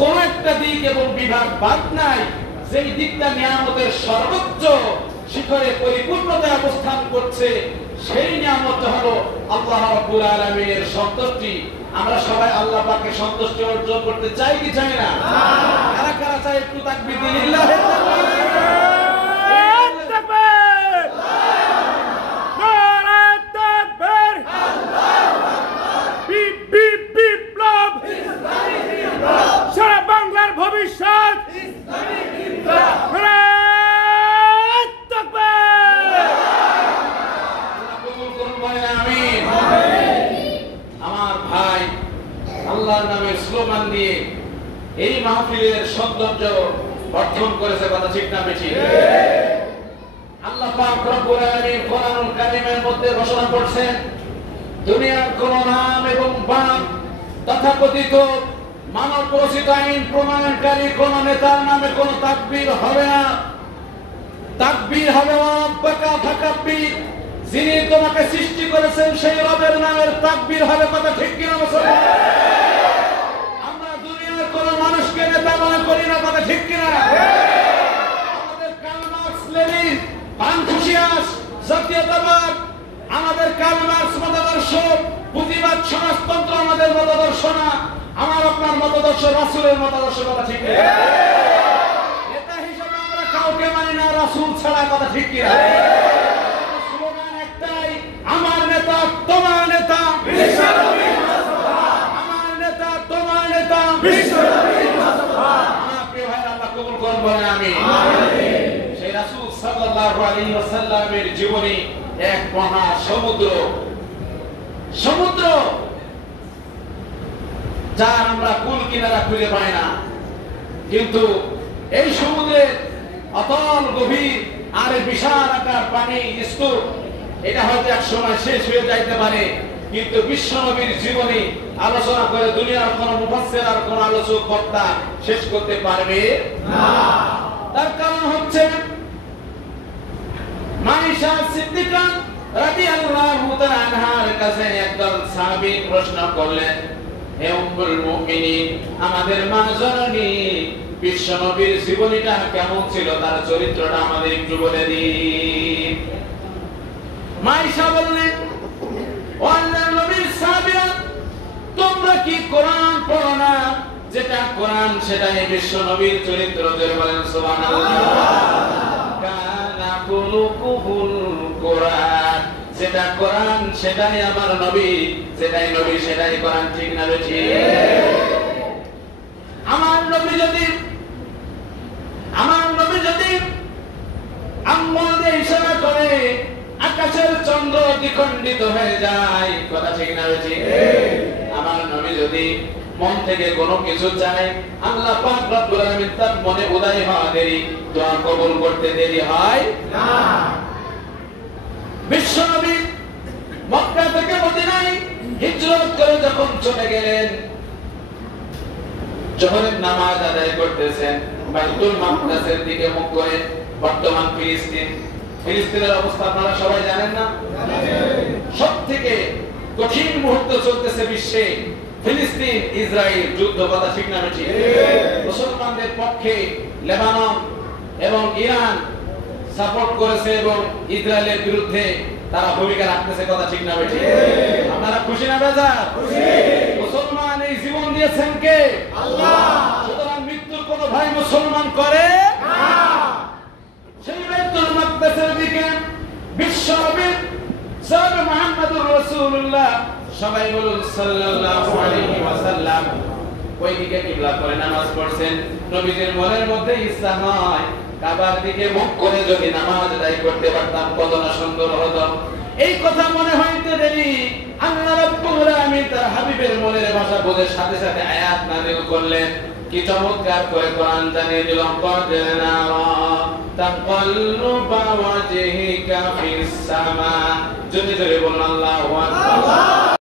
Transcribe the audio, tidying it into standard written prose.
কোন একটা দিক এবং বিভাগ বাদ নাই, যেই দিকটা নিয়ামতের সর্বোচ্চ শিখরে পরিপূর্ণতায় অবস্থান করছে, সেই নিয়ামত হলো আল্লাহ রাব্বুল আলামিনের সন্তুষ্টি। আমরা সবাই আল্লাহ পাকের সন্তুষ্টি অর্জন করতে চাই কি চাই না? কারা কারা চাই একটু তাকবীর দিন, লিল্লাহি তাকবীর। সারা বাংলার ভবিষ্যৎ আমার ভাই আল্লাহর নামে স্লোগান দিয়ে এই মাহফিলের সৌন্দর্য বর্ধন করেছে, কথা ঠিক না বেশি? আল্লাহ পাক রব্বুল আলামিন কোরআনুল কারীমের মধ্যে ঘোষণা করছেন, দুনিয়ার কোন নাম এবং বাম তথাকথিত মানব রচিত আইন প্রণয়নকারী কোন নেতার নামে কোন তাকবীর হবে না। তাকবীর হবে রাব্বাকা ফাকাব্বির, যিনি তোমাকে সৃষ্টি করেছেন সেই রবের নামের তাকবীর হবে, কথা ঠিক কিনা মুসলমান? আমরা দুনিয়ার কোন মানুষকে নেতা মনে করি না, কথা ঠিক কিনা? আমাদের কার্ল মার্কস, লেনিন, কনফুসিয়াস, জাতীয়তাবাদ, আমাদের কার্ল মার্কস মতাদর্শ, পুঁজিবাদ সমাজতন্ত্র আমাদের মতাদর্শ না, আমার আপনার মতাদর্শ রাসূলের মতাদর্শ, কথা ঠিক কিনা? নেতা হিসেবে আমরা কাউকে মানি না রাসূল ছাড়া, কথা ঠিক কিনা? স্লোগান একটাই, আমার নেতা তোমার নেতা, বিশ্বনবীর মুস্তাফা। আমার নেতা তোমার নেতা, বিশ্বনবীর মুস্তাফা। আমার প্রিয় ভাই, আল্লাহ কবুল করুন, বলেন আমিন। সেই রাসূল সাল্লাল্লাহু আলাইহি ওয়াসাল্লামের জীবনী এক মহা সমুদ্র, সমুদ্র যার আমরা কুল কিনারা খুঁজে পাই না, কিন্তু এই সমুদ্রের অতল গভীর আর বিশাল আকার পানি স্তূপ, এটা হয়তো এক সময় শেষ হয়ে যাইতে পারে, কিন্তু বিশ্বনবীর জীবনী আলোচনা করে দুনিয়ার কোন মুফাসসির আর কোন আলোচক বক্তা শেষ করতে পারবে না। তার কারণ হচ্ছে মাইশা সিদ্দিকা রাদিয়াল্লাহু তাআলা আনহার কাছে একদল সাহাবী প্রশ্ন করলেন, হে উম্মুল মুমিনিন, আমাদের মা জননী বিশ্বনবীর জীবনীটা কেমন ছিল, তার চরিত্রটা আমাদের একটু বলে দিন। মাইশা বললেন, ও আল্লাহর নবীর সাহাবীরা, তোমরা কি কোরআন পড়ো না? যেটা কোরআন সেটাই বিশ্বনবীর চরিত্র, জোরে বলেন সুবহানাল্লাহ। কানা কুলুকুল কোরআন, যেটা কোরআন সেটাই আমার নবী, যেটাই নবী সেটাই কোরআন, ঠিক না বেঠি? আমার নবী যদি আঙ্গুল দিয়ে ইশারা করে আকাশের চন্দ্র দ্বিখণ্ডিত হয়ে যায়, কথা ঠিক না বেঠি? আমার নবী যদি মন থেকে কোনো কিছু চায়, আল্লাহ পাক রব্বুল আলামিন তার মনে উদয় হওয়া দেরি, দোয়া কবুল করতে দেরি হয় না। বিশ্বনবী মক্কা থেকে মদিনায় হিজরত করে যখন চলে গেলেন, জোহরের নামাজ আদায় করতেছেন, বাইতুল মাকদাসের দিকে মুখ করে, বর্তমান ফিলিস্তিনের অবস্থা আপনারা সবাই জানেন না? সবথেকে কঠিন মুহূর্ত চলতেছে বিশ্বে, ফিলিস্তিন ইসরায়েল যুদ্ধ, কথা ঠিক না বেঠি? মুসলমানদের পক্ষে লেবানন এবং ইরান সাপোর্ট করেছে এবং ইসরায়েলের বিরুদ্ধে তারা ভূমিকা রাখতেছে, কথা ঠিক না বেঠি? আপনারা খুশি না বেজার? খুশি। মুসলমান এই জীবন দিয়েছেন কে? আল্লাহ। সুতরাং মৃত্যুর কোন ভয় মুসলমান করে না। সেই বাইতুল মাকদাসের দিকে বিশ্বনবী সাল্লাল্লাহু মুহাম্মাদুর রাসূলুল্লাহ, সবাই বলুন সাল্লাল্লাহু আলাইহি ওয়াসাল্লাম, ওই দিকে কিবলা করে নামাজ পড়ছেন। নবীজির মনের মধ্যে ইচ্ছা হয়, কাবার দিকে মুখ করে যদি নামাজ আদায় করতে পারতাম কত না সুন্দর হতো। এই কথা মনে হইতে দেরি আল্লাহ রাব্বুল আলামিন তার হাবিবের মনের ভাষা বুঝে সাথে সাথে আয়াত নাযিল করলেন। কি চমৎকার করে কোরআন জানিয়ে দিল, কদ নারা তাকাল্লুবা ওয়াজহিকা ফিস সামা। জোরে জোরে বলুন আল্লাহু আকবার।